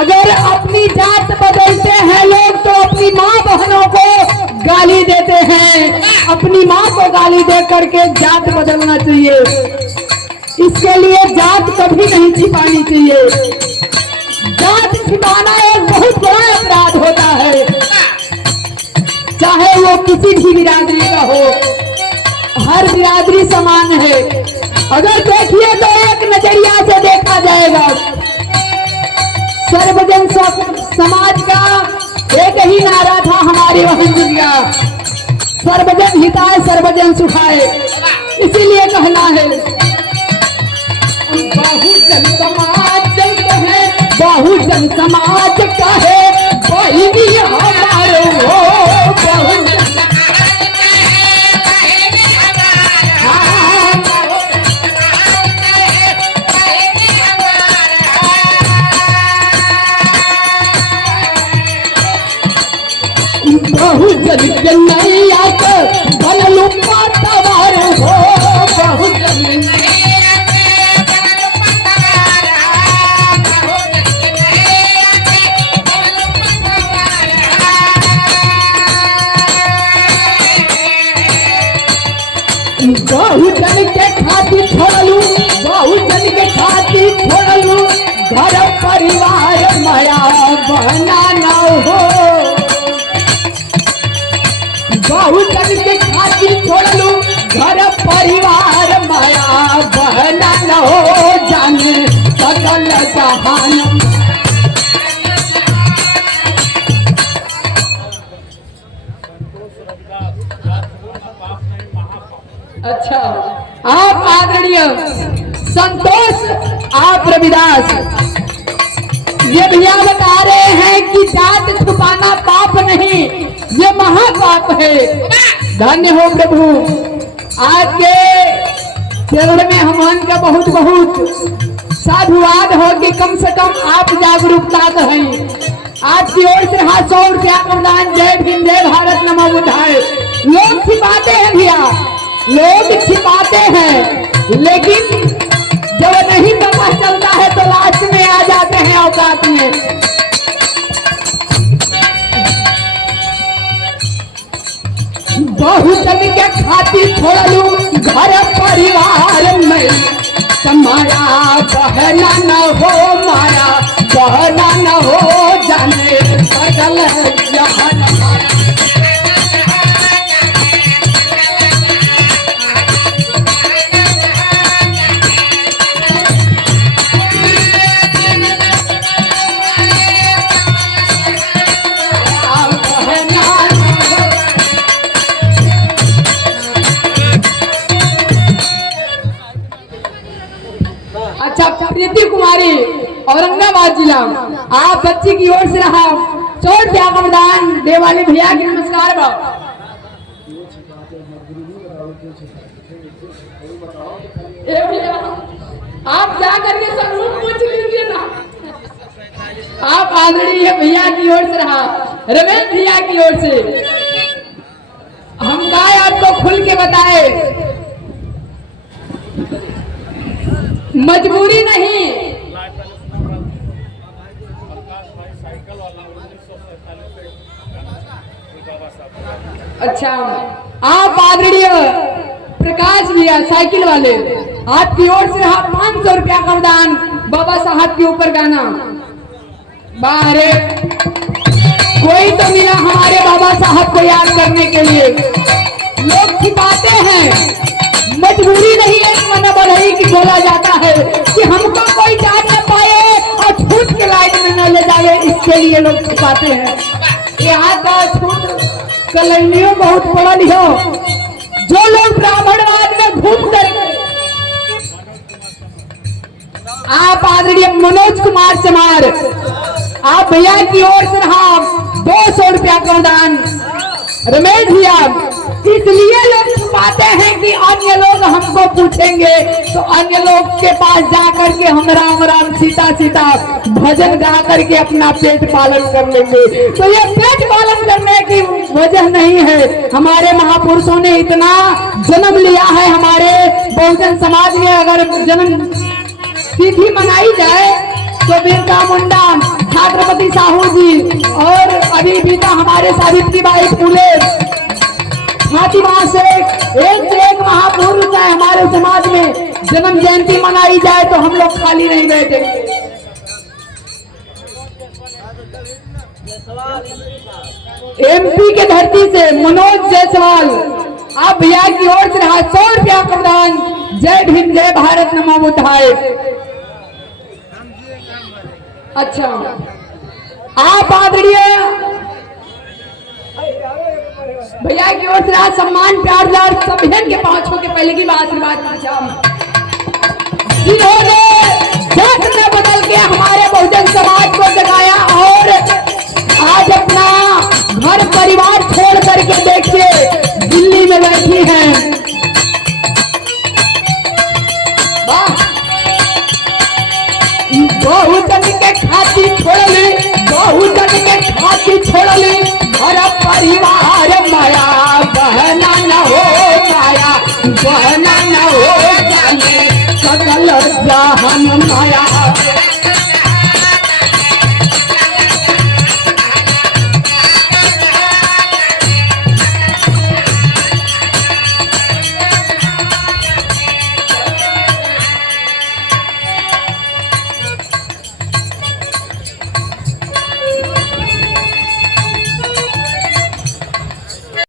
अगर अपनी जात बदलते हैं लोग तो अपनी माँ बहनों को गाली देते हैं। अपनी माँ को गाली दे करके जात बदलना चाहिए। इसके लिए जात कभी नहीं छिपानी चाहिए। जात छिपाना एक बहुत बड़ा अपराध होता है, चाहे वो किसी भी बिरादरी का हो। हर बिरादरी समान है। अगर देखिए तो एक नजरिया से देखा जाएगा। सर्वजन समाज का एक ही नारा था हमारी वही का, सर्वजन हिताय सर्वजन सुखाए। इसीलिए कहना है बहुजन समाज है, बहुजन समाज का है वही भी हमारे हो। बहुजन बहुजन के नैया के बनलू पातवार हो। बहुजन बहुजन के खातिर छोड़लू, बहुजन के खातिर छोड़लू घर परिवार माया बहना न हो। बहुजन के खातिर छोड़लू घर परिवार माया बहना न हो। जाने सकल जहान अच्छा आप आदरणीय संतोष आप रविदास ये भैया बता रहे हैं कि जात छुपाना पाप नहीं, ये महापाप है। धन्य हो प्रभु, आपके चरण में हम का बहुत बहुत साधुवाद हो कि कम से कम आप जागरूकता हैं। आपकी ओर से 100 रुपया अनुदान। जय भीम, जय भारत, नमो बुद्धाय। लोग छिपाते हैं भैया, लोग छिपाते हैं, लेकिन जब नहीं पता चलता है तो लास्ट में आ जाते हैं औकात में। बहुजन के खातिर छोड़लू घर परिवार में माया बहना न हो, माया बहना न हो। जाने बदल जहान प्रीति कुमारी औरंगाबाद जिला, आप बच्ची की ओर से रहा 100 रुपया अनुदान दे वाले भैया की नमस्कार। आप जा करके सबूत पूछ लीजिए ना। आप आदरणीय भैया की ओर से रहा रमेश भैया की ओर से हम गाय आपको खुल के बताए, मजबूरी नहीं। अच्छा आप आदरणीय प्रकाश भैया साइकिल वाले, आपकी ओर से 500 रुपया का दान बाबा साहब के ऊपर गाना। बाहर कोई तो मिला हमारे बाबा साहब को याद करने के लिए। लोग छिपाते हैं, मजबूरी नहीं है। मन बढ़ई की बोला जाता है कि हमको कोई जान न पाए और छूट के लाइन में न ले जाए, इसके लिए लोग छिपाते हैं। यहाँ का छूट कलैनियों बहुत पढ़ल हो, जो लोग ब्राह्मणवाद में घूम कर। आप आदरणीय मनोज कुमार चमार, आप भैया की ओर से रहा 200 रुपया का दान। रमेश भैया, इसलिए लोग छुपाते हैं कि अन्य लोग हमको पूछेंगे तो अन्य लोग के पास जाकर के हम राम राम सीता सीता भजन गा करके अपना पेट पालन कर लेंगे। तो ये पेट पालन करने की वजह नहीं है। हमारे महापुरुषों ने इतना जन्म लिया है। हमारे बहुजन समाज में अगर जन्म तिथि मनाई जाए तो बिरसा मुंडा ठाकरे हमारे सावित्रीबाई फूले फातिमा से एक महापुरुष है। हमारे समाज में जन्म जयंती मनाई जाए तो हम लोग खाली नहीं बैठे। एमपी के धरती से मनोज जायसवाल, आप भैया की ओर से रहा 100 रुपया का दान। जय भीम, जय भारत, नमो बुद्धाय। अच्छा, आप आदरणीय भैया की ओर से रहा सम्मान प्यार दार सभ्यन के पांचों के पहले की आशीर्वाद जिन्होंने जात में बदल के हमारे बहुजन समाज को जगाया और आज अपना घर परिवार छोड़ करके देखिए दिल्ली में बैठी हैं। बहुजन के खातिर छोड़ली, बहुजन के खातिर छोड़ली घर परिवार माया बहना न हो, माया बहना न हो जाने सकल जहान माया।